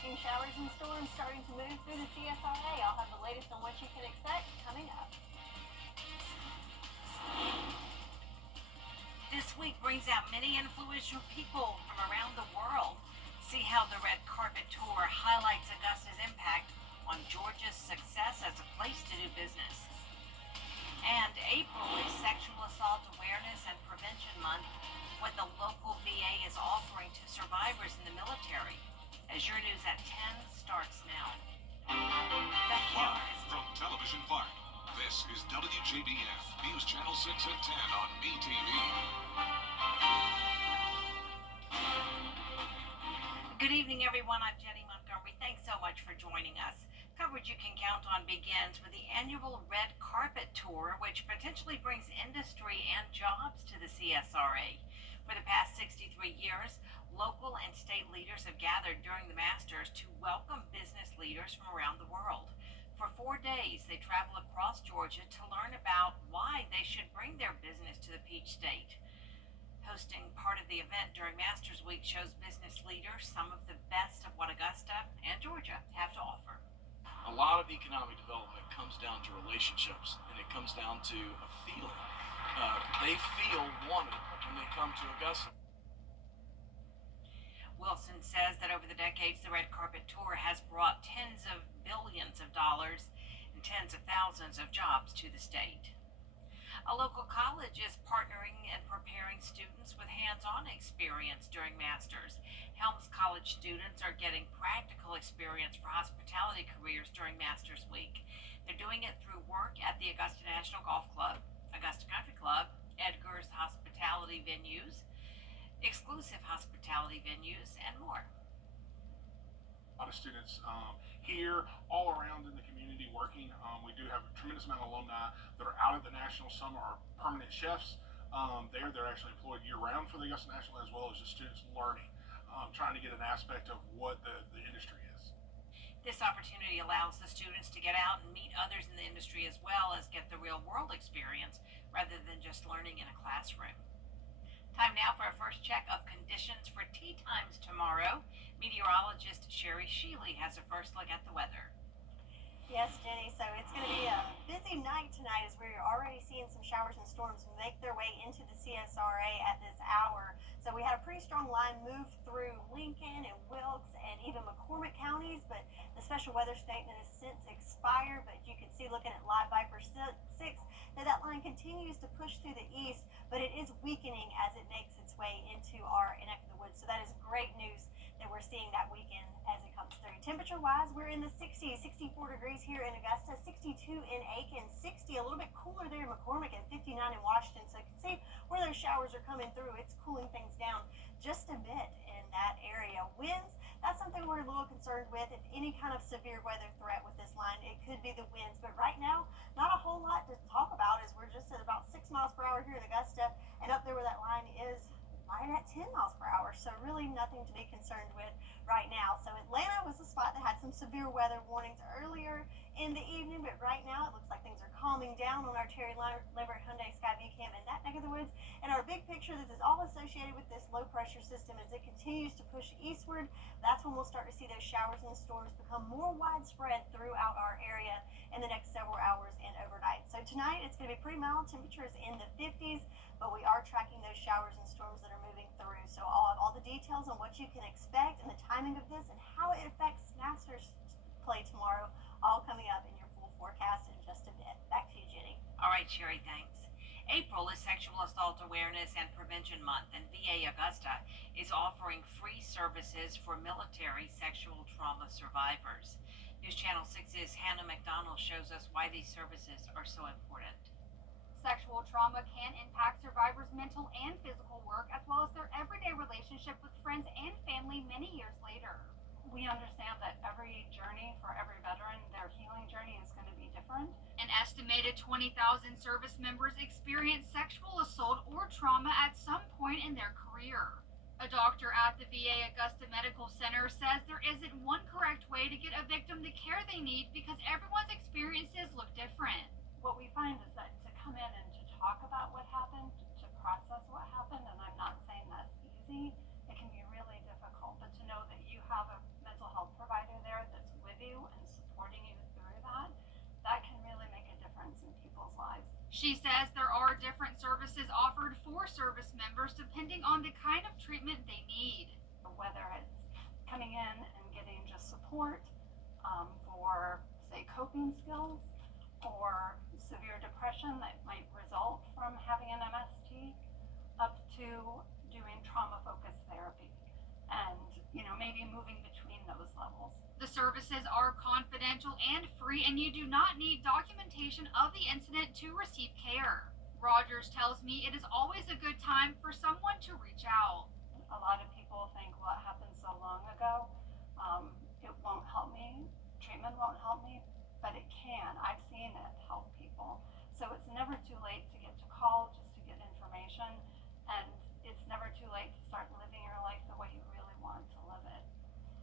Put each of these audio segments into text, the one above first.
Tracking showers and storms starting to move through the CSRA. I'll have the latest on what you can expect coming up. This week brings out many influential people from around the world. See how the Red Carpet Tour highlights Augusta's impact on Georgia's success as a place to do business. And April is Sexual Assault Awareness and Prevention Month, what the local VA is offering to survivors in the military. As your news at 10 starts now. Live from Television Park, this is WJBF News Channel 6 at 10 on MeTV. Good evening, everyone. I'm Jenny Montgomery. Thanks so much for joining us. Coverage you can count on begins with the annual Red Carpet Tour, which potentially brings industry and jobs to the CSRA. For the past 63 years, local and state leaders have gathered during the Masters to welcome business leaders from around the world. For 4 days, they travel across Georgia to learn about why they should bring their business to the Peach State. Hosting part of the event during Masters Week shows business leaders some of the best of what Augusta and Georgia have to offer. A lot of economic development comes down to relationships, and it comes down to a feeling. They feel wanted when they come to Augusta. Wilson says that over the decades, the Red Carpet Tour has brought tens of billions of dollars and tens of thousands of jobs to the state. A local college is partnering and preparing students with hands-on experience during Masters. Helms College students are getting practical experience for hospitality careers during Masters Week. They're doing it through work at the Augusta National Golf Club, Augusta Country Club, Edgar's hospitality venues, exclusive hospitality venues, and more. A lot of students here all around in the community working. We do have a tremendous amount of alumni that are out at the National. Some are permanent chefs there. They're actually employed year-round for the Augusta National, as well as just students learning, trying to get an aspect of what the industry is. This opportunity allows the students to get out and meet others in the industry, as well as get the real-world experience rather than just learning in a classroom. Time now for a first check of conditions for tea times tomorrow. Meteorologist Sherry Sheely has a first look at the weather. Yes, Jenny, so it's going to be a busy night tonight as we're already seeing some showers and storms make their way into the CSRA at this hour. So we had a pretty strong line move through Lincoln and Wilkes and even McCormick counties, but the special weather statement has since expired. But you can see, looking at Live Viper 6, that line continues to push through the east, but it is weakening as it makes its way into our neck of the woods. So that is great news that we're seeing that weekend as it comes through. Temperature-wise, we're in the 60s, 64 degrees here in Augusta, 62 in Aiken, 60, a little bit cooler there in McCormick, and 59 in Washington. So you can see where those showers are coming through. It's cooling things down just a bit in that area. Winds, that's something we're a little concerned with. If any kind of severe weather threat with this line, it could be the winds. But right now, not a whole lot to talk about, as we're just at about 6 miles per hour here in Augusta, and up there where that line is right at 10 miles per hour. So really nothing to be concerned with right now. So Atlanta was the spot that had some severe weather warnings earlier in the evening, but right now it looks like things are calming down on our Terry Leverett Hyundai Skyview Cam in that neck of the woods. And our big picture, this is all associated with this low pressure system as it continues to push eastward. That's when we'll start to see those showers and storms become more widespread throughout our area in the next several hours and overnight. So tonight it's going to be pretty mild, temperatures in the 50s, but we are tracking those showers and storms that are moving through. So I'll have all the details on what you can expect and the timing of this and how it affects Masters play tomorrow, all coming up in your full forecast in just a bit. Back to you, Jenny. All right, Sherry, thanks. April is Sexual Assault Awareness and Prevention Month, and VA Augusta is offering free services for military sexual trauma survivors. News Channel 6's Hannah McDonald shows us why these services are so important. Sexual trauma can impact survivors' mental and physical work, as well as their everyday relationship with friends and family many years later. We understand that every journey for every veteran, their healing journey is going to be different. An estimated 20,000 service members experience sexual assault or trauma at some point in their career. A doctor at the VA Augusta Medical Center says there isn't one correct way to get a victim the care they need because everyone's experiences look different. What we find is that to come in and to talk about what happened, to process what happened, and I'm not saying that's easy, it can be really difficult, but to know that you have a mental health provider She says there are different services offered for service members depending on the kind of treatment they need. Whether it's coming in and getting just support for, say, coping skills or severe depression that might result from having an MST, up to doing trauma-focused therapy and, maybe moving between those levels. The services are confidential and free, and you do not need documentation of the incident to receive care. Rogers tells me it is always a good time for someone to reach out. A lot of people think, well, it happened so long ago, it won't help me, treatment won't help me, but it can. I've seen it help people. So it's never too late to get to call just to get information, and it's never too late to start living your life the way you really want to live it.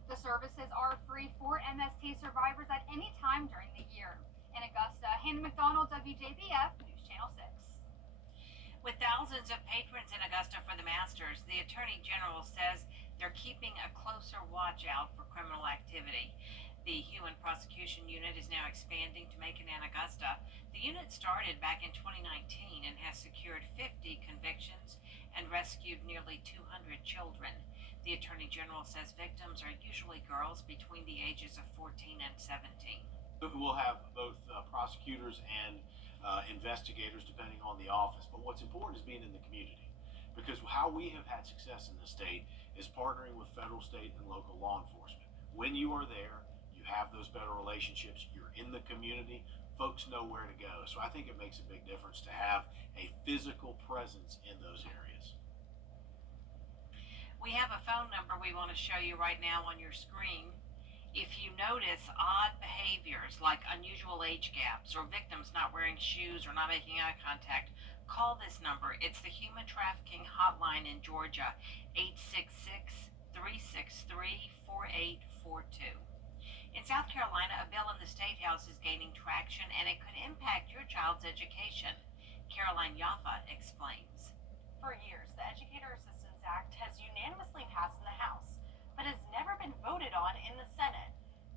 The services are free for MST survivors at any time during the year. In Augusta, Hannah McDonald, WJBF, News Channel 6. With thousands of patrons in Augusta for the Masters, the Attorney General says they're keeping a closer watch out for criminal activity. The Human Prosecution Unit is now expanding to Macon and Augusta. The unit started back in 2019 and has secured 50 convictions and rescued nearly 200 children. The Attorney General says victims are usually girls between the ages of 14 and 17. We'll have both prosecutors and investigators depending on the office. But what's important is being in the community, because how we have had success in the state is partnering with federal, state, and local law enforcement. When you are there, you have those better relationships. You're in the community. Folks know where to go. So I think it makes a big difference to have a physical presence in those areas. We have a phone number we want to show you right now on your screen. If you notice odd behaviors like unusual age gaps or victims not wearing shoes or not making eye contact, call this number. It's the Human Trafficking Hotline in Georgia, 866-363-4842. In South Carolina, a bill in the State House is gaining traction and it could impact your child's education. Caroline Yaffa explains. For years, the Educator Assistance Act has unanimously passed in the House, but has never been voted on in the Senate.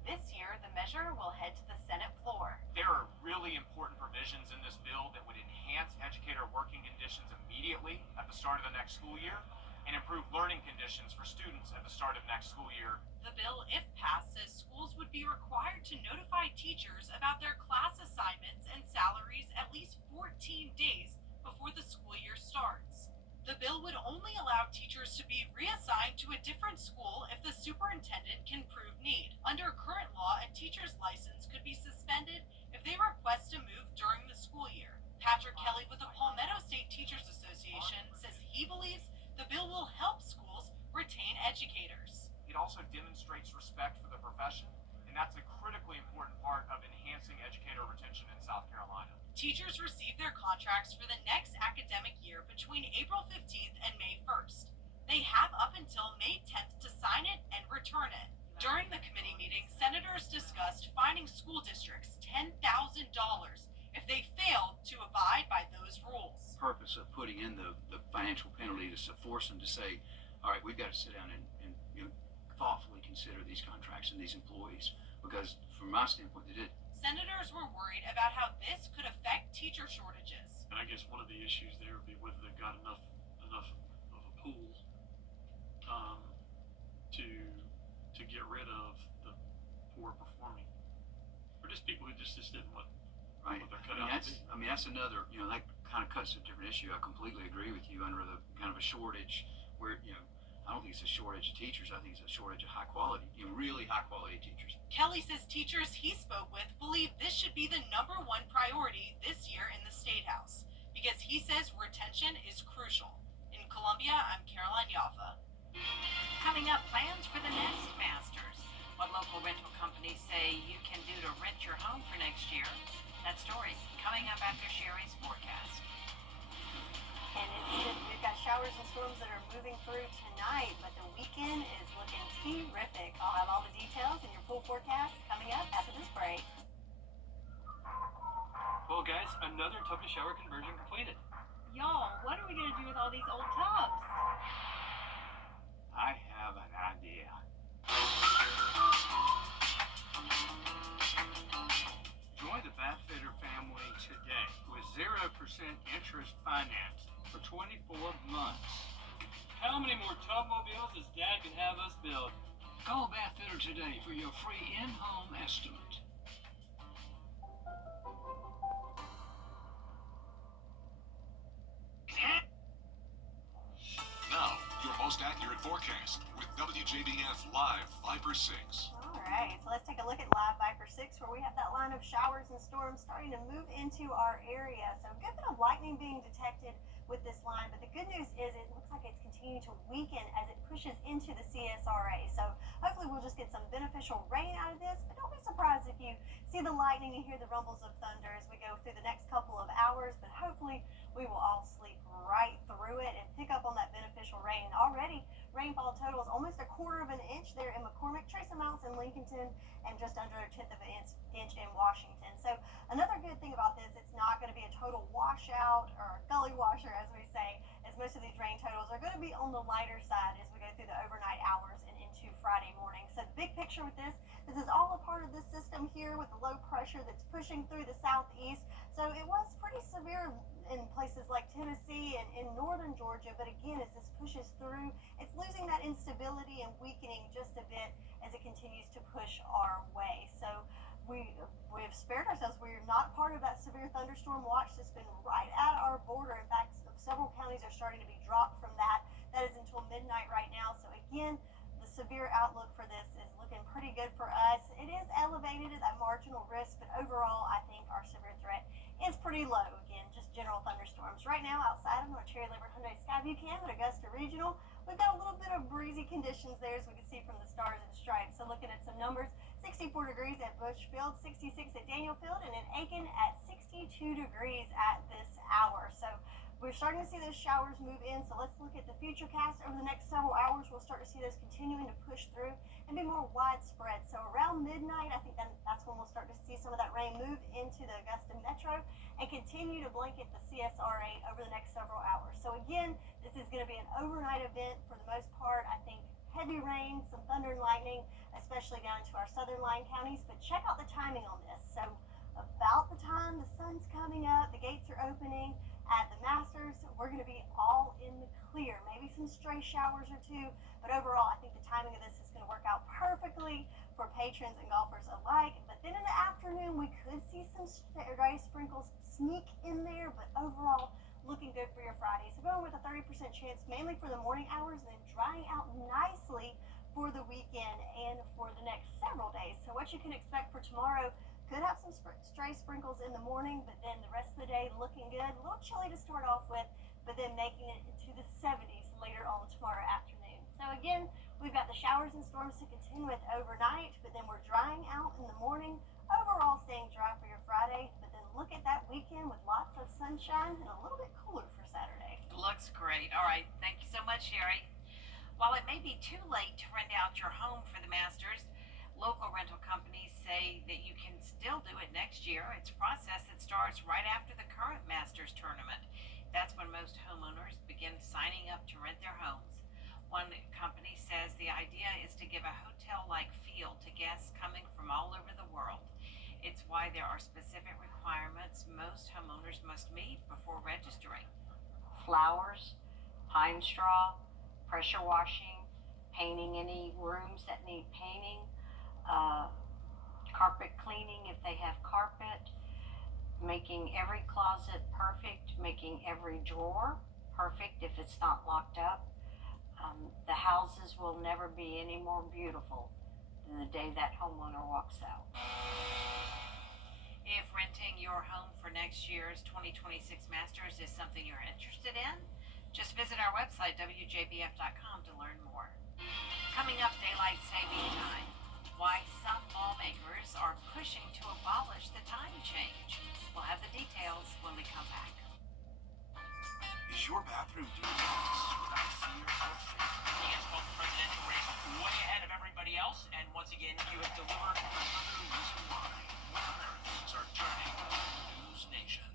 This year, the measure will head to the Senate floor. There are really important provisions in this bill that would enhance educator working conditions immediately at the start of the next school year and improve learning conditions for students at the start of next school year. The bill, if passed, says schools would be required to notify teachers about their class assignments and salaries at least 14 days before the school year starts. The bill would only allow teachers to be reassigned to a different school if the superintendent can prove need. Under current law, a teacher's license could be suspended if they request to move during the school year. Patrick Kelly with the Palmetto State Teachers Association says he believes the bill will help schools retain educators. It also demonstrates respect for the profession, and that's a critically important part of enhancing educator retention in South Carolina. Teachers receive their contracts for the next academic year between April 15th and May 1st. They have up until May 10th to sign it and return it. During the committee meeting, senators discussed fining school districts $10,000 if they fail to abide by those rules. The purpose of putting in the financial penalty is to force them to say, all right, we've got to sit down and thoughtfully consider these contracts and these employees, because from my standpoint, they did. Senators were worried about how this could affect teacher shortages. And I guess one of the issues there would be whether they've got enough of a pool to get rid of the poor performing, or just people who just didn't want Right. what they're cut out to be. That's another, that kind of cuts to a different issue. I completely agree with you under the kind of a shortage where, I don't think it's a shortage of teachers. I think it's a shortage of high quality, really high quality teachers. Kelly says teachers he spoke with believe this should be the #1 priority this year in the State House because he says retention is crucial. In Columbia, I'm Caroline Yaffa. Coming up, plans for the next Masters. What local rental companies say you can do to rent your home for next year. That story coming up after Sherry's forecast. And we've got showers and storms that are moving through tonight, but the weekend is looking terrific. I'll have all the details in your pool forecast coming up after this break. Well, guys, another tub to shower conversion completed. Y'all, what are we going to do with all these old tubs? I have an idea. Join the Bathfitter family today with 0% 24 months. How many more tubmobiles does Dad can have us build? Call Bath Fitter today for your free in-home estimate. Now, your most accurate forecast with WJBF Live Viper 6. All right, so let's take a look at Live Viper 6, where we have that line of showers and storms starting to move into our area. So a good bit of lightning being detected with this line, but the good news is it looks like it's continuing to weaken as it pushes into the CSRA. So hopefully we'll just get some beneficial rain out of this, but don't be surprised if you see the lightning and hear the rumbles of thunder as we go through the next couple of hours, but hopefully we will all sleep right through it and pick up on that beneficial rain. And already rainfall total is almost 1/4 of an inch there in McCormick, trace amounts in Lincolnton, and just under 1/10 of an inch in Washington. So another good thing about this, it's not going to be a total washout or gully washer, as we say, as most of these rain totals are going to be on the lighter side as we go through the overnight hours and into Friday morning. So the big picture with this is all a part of this system here with the low pressure that's pushing through the southeast. So it was pretty severe in places like Tennessee and in northern Georgia, but again, as this pushes through, it's losing that instability and weakening just a bit as it continues to push our way. So we've spared ourselves. We're not part of that severe thunderstorm watch that's been right at our border. In fact, several counties are starting to be dropped from that. That is until midnight right now. So again, the severe outlook for this is looking pretty good for us. It is elevated at that marginal risk, but overall, I think our severe threat is pretty low. Again, just general thunderstorms. Right now, outside of our Cherry Labor Hyundai Skyview Cam at Augusta Regional, we've got a little bit of breezy conditions there, as we can see from the stars and stripes. So looking at some numbers, 64 degrees at Bushfield, 66 at Danielfield, and in Aiken at 62 degrees at this hour. So we're starting to see those showers move in, so let's look at the future cast over the next several hours. We'll start to see those continuing to push through and be more widespread. So around midnight, I think that's when we'll start to see some of that rain move into the Augusta Metro and continue to blanket the CSRA over the next several hours. So again, this is going to be an overnight event for the most part. I think heavy rain, some thunder and lightning, especially down into our southern line counties. But check out the timing on this. So about the time the sun's coming up, the gates are opening at the Masters, we're going to be all in the clear. Maybe some stray showers or two, but overall, I think the timing of this is going to work out perfectly for patrons and golfers alike. But then in the afternoon, we could see some stray sprinkles sneak in there, but overall, looking good for your Friday. So going with a 30% chance, mainly for the morning hours, and then drying out nicely for the weekend and for the next several days. So what you can expect for tomorrow, could have some stray sprinkles in the morning, but then the rest of the day looking good. A little chilly to start off with, but then making it into the 70s later on tomorrow afternoon. So again, we've got the showers and storms to contend with overnight, but then we're drying out in the morning. Overall, staying dry for your Friday, but then look at that weekend with lots of sunshine and a little bit cooler for Saturday. Looks great. All right. Thank you so much, Sherry. While it may be too late to rent out your home for the Masters, local rental companies say that you can still do it next year. It's a process that starts right after the current Masters tournament. That's when most homeowners begin signing up to rent their homes. One company says the idea is to give a hotel-like feel to guests coming from all over the world. It's why there are specific requirements most homeowners must meet before registering. Flowers, pine straw, pressure washing, painting any rooms that need painting, carpet cleaning if they have carpet, making every closet perfect, making every drawer perfect if it's not locked up. The houses will never be any more beautiful than the day that homeowner walks out. If renting your home for next year's 2026 Masters is something you're interested in, just visit our website, WJBF.com, to learn more. Coming up, daylight saving time. Why some lawmakers are pushing to abolish the time change. We'll have the details when we come back. Is your bathroom doing this without fear or favor? He has called the presidential race way ahead of everybody else, and once again, you have delivered Another reason why more Americans are turning to News Nation.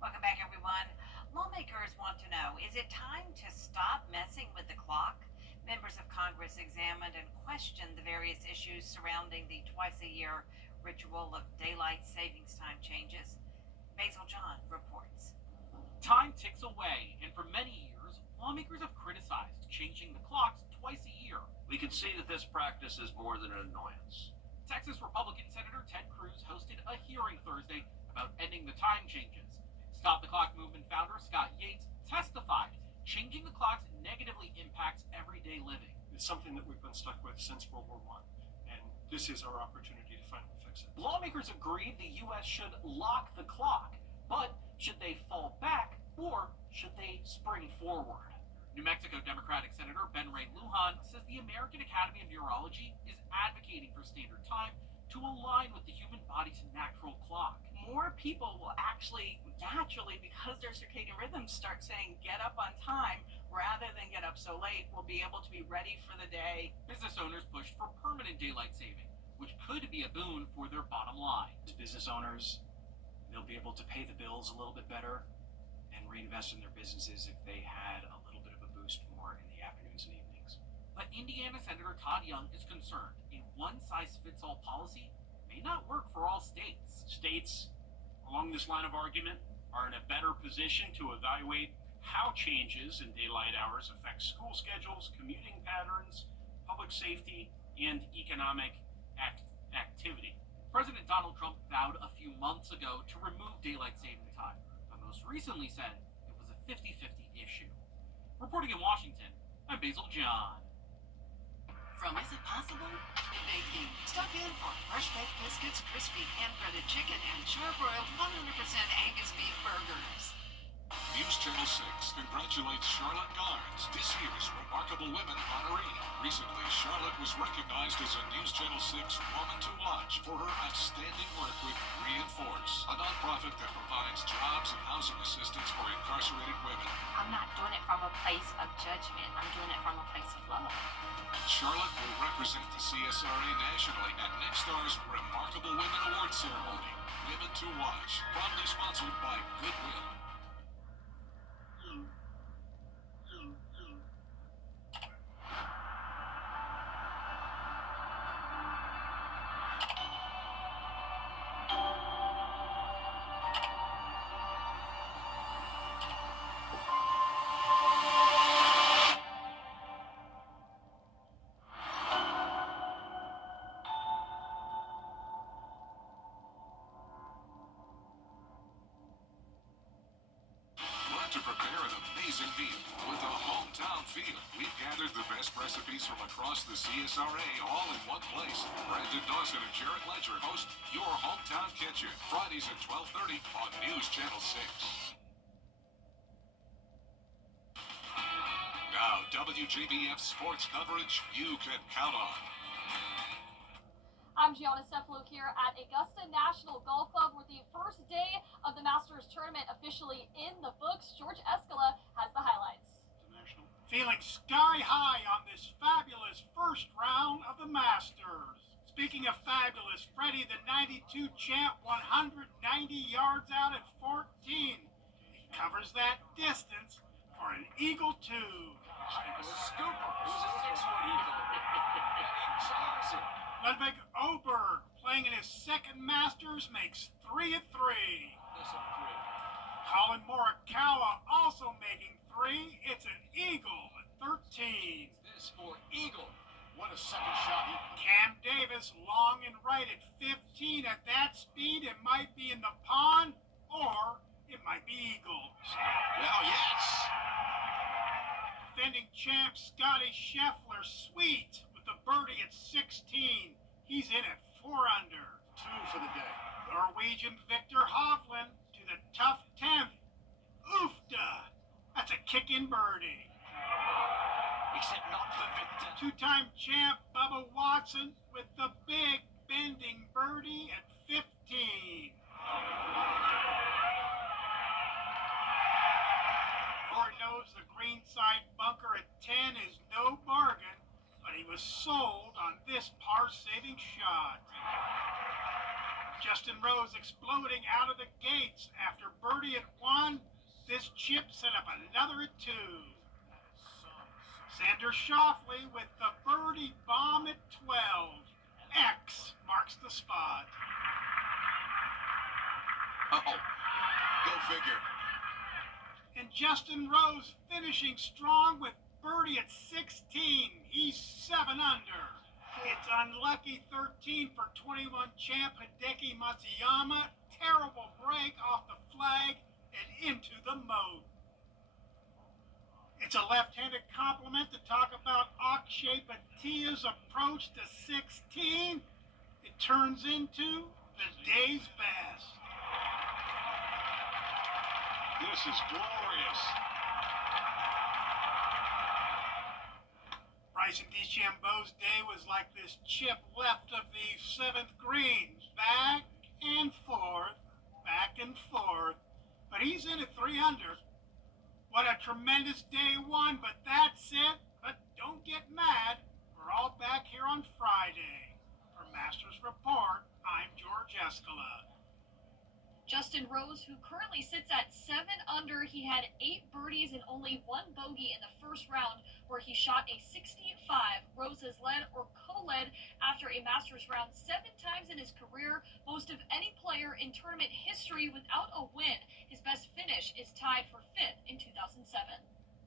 Welcome back, everyone. Lawmakers want to know, is it time to stop messing with the clock? Members of Congress examined and questioned the various issues surrounding the twice-a-year ritual of daylight savings time changes. Basil John reports. Time ticks away, and for many years, lawmakers have criticized changing the clocks twice a year. We can see that this practice is more than an annoyance. Texas Republican Senator Ted Cruz hosted a hearing Thursday about ending the time changes. Stop the Clock movement founder Scott Yates testified changing the clocks negatively impacts everyday living. It's something that we've been stuck with since World War I, and this is our opportunity to finally fix it. Lawmakers agreed the U.S. should lock the clock, but should they fall back or should they spring forward? New Mexico Democratic Senator Ben Ray Lujan says the American Academy of Neurology is advocating for standard time to align with the human body's natural clock. More people will actually naturally, because their circadian rhythms start saying get up on time rather than get up so late, will be able to be ready for the day. Business owners pushed for permanent daylight saving, which could be a boon for their bottom line. As business owners, they'll be able to pay the bills a little bit better and reinvest in their businesses if they had a little bit of a boost more in the afternoons and evenings. But Indiana Senator Todd Young is concerned a one-size-fits-all policy may not work for all states. States along this line of argument are in a better position to evaluate how changes in daylight hours affect school schedules, commuting patterns, public safety, and economic activity. President Donald Trump vowed a few months ago to remove daylight saving time, but most recently said it was a 50-50 issue. Reporting in Washington, I'm Basil John. From Is It Possible? Baking. Stop in for fresh baked biscuits, crispy hand-breaded chicken, and char-broiled 100% Angus beef burgers. News Channel 6 congratulates Charlotte Garnes, this year's Remarkable Women honoree. Recently, Charlotte was recognized as a News Channel 6 Woman to Watch for her outstanding work with Reinforce, a nonprofit that provides jobs and housing assistance for incarcerated women. I'm not doing it from a place of judgment. I'm doing it from a place of love. And Charlotte will represent the CSRA nationally at next star's Remarkable Women Award ceremony. Women to Watch, proudly sponsored by Goodwill. To prepare an amazing meal with a hometown feel, we've gathered the best recipes from across the CSRA all in one place. Brandon Dawson and Jarrett Ledger host Your Hometown Kitchen, Fridays at 12:30 on News Channel 6. Now, WJBF sports coverage you can count on. I'm Gianna Cephalou here at Augusta National Golf Club, where the first day of the Masters tournament officially in the books. George Escala has the highlights. Feeling sky high on this fabulous first round of the Masters. Speaking of fabulous, Freddie, the 92 champ, 190 yards out at 14. He covers that distance for an eagle two. It was a scooper. It was a 6-foot eagle. Ludwig Oberg, playing in his second Masters, makes 3 of 3. Colin Morikawa also making 3. It's an eagle at 13. This for eagle. What a second shot. Cam Davis, long and right at 15. At that speed, it might be in the pond or it might be eagle. Well, yes. Defending champ Scotty Scheffler, sweet, with the birdie at 16. He's in at 4 under. 2 for the day. Norwegian Victor Hovland to the tough 10th. Oofda! That's a kick-in birdie. Except not for Victor. Two-time champ Bubba Watson with the big bending birdie at 15. Lord knows the greenside bunker at 10 is no bargain, but he was sold on this par-saving shot. Justin Rose exploding out of the gates after birdie at 1. This chip set up another at 2. Xander Schauffele with the birdie bomb at 12. X marks the spot. Uh-oh. Go figure. Justin Rose finishing strong with birdie at 16. He's 7 under. It's unlucky 13 for 21 champ Hideki Matsuyama. Terrible break off the flag and into the moat. It's a left-handed compliment to talk about Akshay Bhatia's approach to 16. It turns into the day's best. This is glorious. Bryson DeChambeau's day was like this chip left of the 7th green. Back and forth, back and forth. But he's in at 3 under. What a tremendous day one, but that's it. But don't get mad. We're all back here on Friday. For Masters Report, I'm George Escala. Justin Rose, who currently sits at 7 under, he had 8 birdies and only 1 bogey in the first round, where he shot a 65. Rose has led or co-led after a Masters round 7 times in his career, most of any player in tournament history without a win. His best finish is tied for 5th in 2007.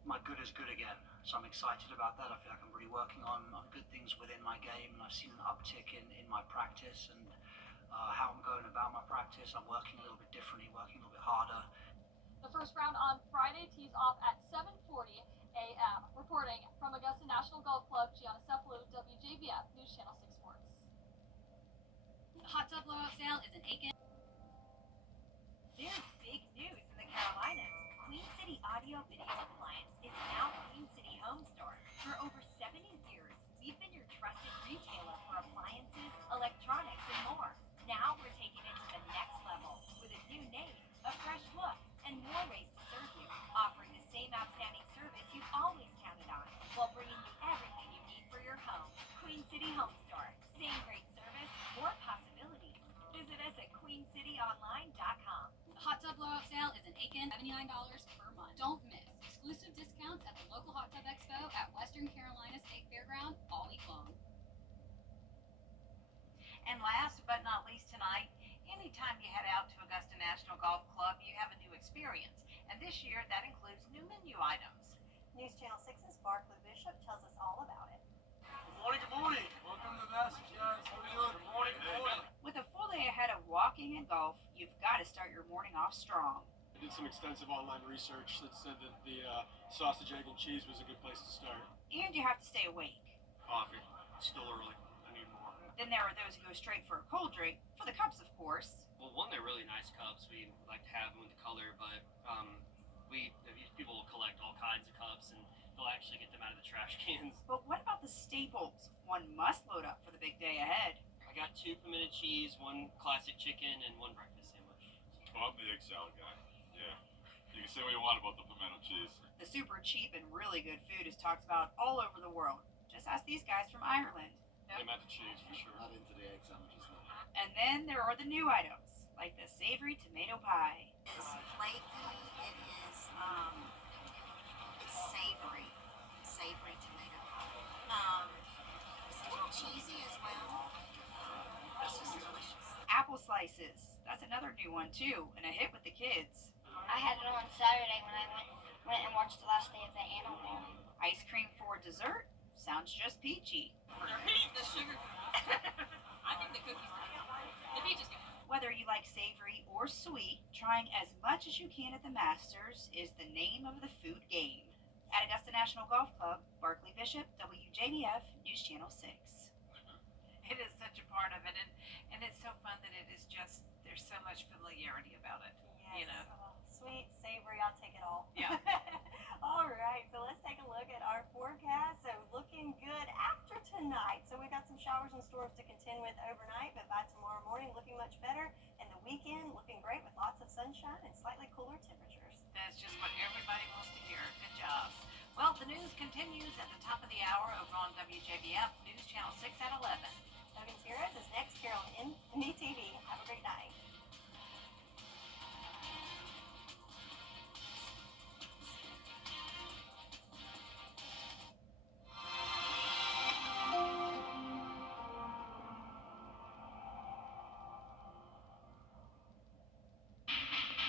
My good is good again, so I'm excited about that. I feel like I'm really working on good things within my game, and I've seen an uptick in my practice and how I'm going about my practice. I'm working a little bit differently, working a little bit harder. The first round on Friday tees off at 7:40 a.m. Reporting from Augusta National Golf Club, Gianna Cephalou, WJBF News Channel 6 Sports. The hot tub blowout sale is in Aiken. There's big news in the Carolinas. Queen City Audio Video Appliance is now Queen City Home Store. For over 70 years, we've been your trusted retailer for appliances, electronics, and more. Now we're taking it to the next level with a new name, a fresh look, and more ways to serve you, offering the same outstanding service you've always counted on, while bringing you everything you need for your home. Queen City Home Store. Same great service, more possibilities. Visit us at queencityonline.com. The hot tub blowout sale is in Aiken, $79 per month. Don't miss exclusive discounts at the local Hot Tub Expo at Western Carolina State Fairground all week long. And last but not least tonight, anytime you head out to Augusta National Golf Club, you have a new experience. And this year, that includes new menu items. News Channel 6's Barclay Bishop tells us all about it. Good morning, good morning. Welcome to the Masters, guys. How are you doing? Good morning, good morning. With a full day ahead of walking and golf, you've got to start your morning off strong. I did some extensive online research that said that the sausage, egg, and cheese was a good place to start. And you have to stay awake. Coffee. Still early. I need more. Then there are those who go straight for a cold drink, for the cups, of course. Well, one, they're really nice cups. We like to have them with the color, but people will collect all kinds of cups, and they'll actually get them out of the trash cans. But what about the staples one must load up for the big day ahead? I got 2 pimento cheese, 1 classic chicken, and 1 breakfast sandwich. Oh, I'm the egg salad guy. Yeah. You can say what you want about the pimento cheese. The super cheap and really good food is talked about all over the world. Just ask these guys from Ireland. I meant the cheese for sure. Not into the egg sandwiches though. And then there are the new items, like the savory tomato pie. It's flaky, it is savory tomato pie. It's a little cheesy as well. It's just delicious. Apple slices, that's another new one too, and a hit with the kids. I had it on Saturday when I went and watched the last day of the animal. Ice cream for dessert sounds just peachy. The sugar. I think the cookies are good. The peach is good. Whether you like savory or sweet, trying as much as you can at the Masters is the name of the food game. At Augusta National Golf Club, Barclay Bishop, WJBF News Channel 6. It is such a part of it, and it's so fun that it is just, there's so much familiarity about it. Yes. You know. Sweet, savory, I'll take it all. Yeah. All right, so let's take a look at our forecast. So looking good after tonight. So we've got some showers and storms to contend with overnight, but by tomorrow morning looking much better, and the weekend looking great with lots of sunshine and slightly cooler temperatures. That's just what everybody wants to hear. Good job. Well, the news continues at the top of the hour over on WJBF News Channel 6 at 11.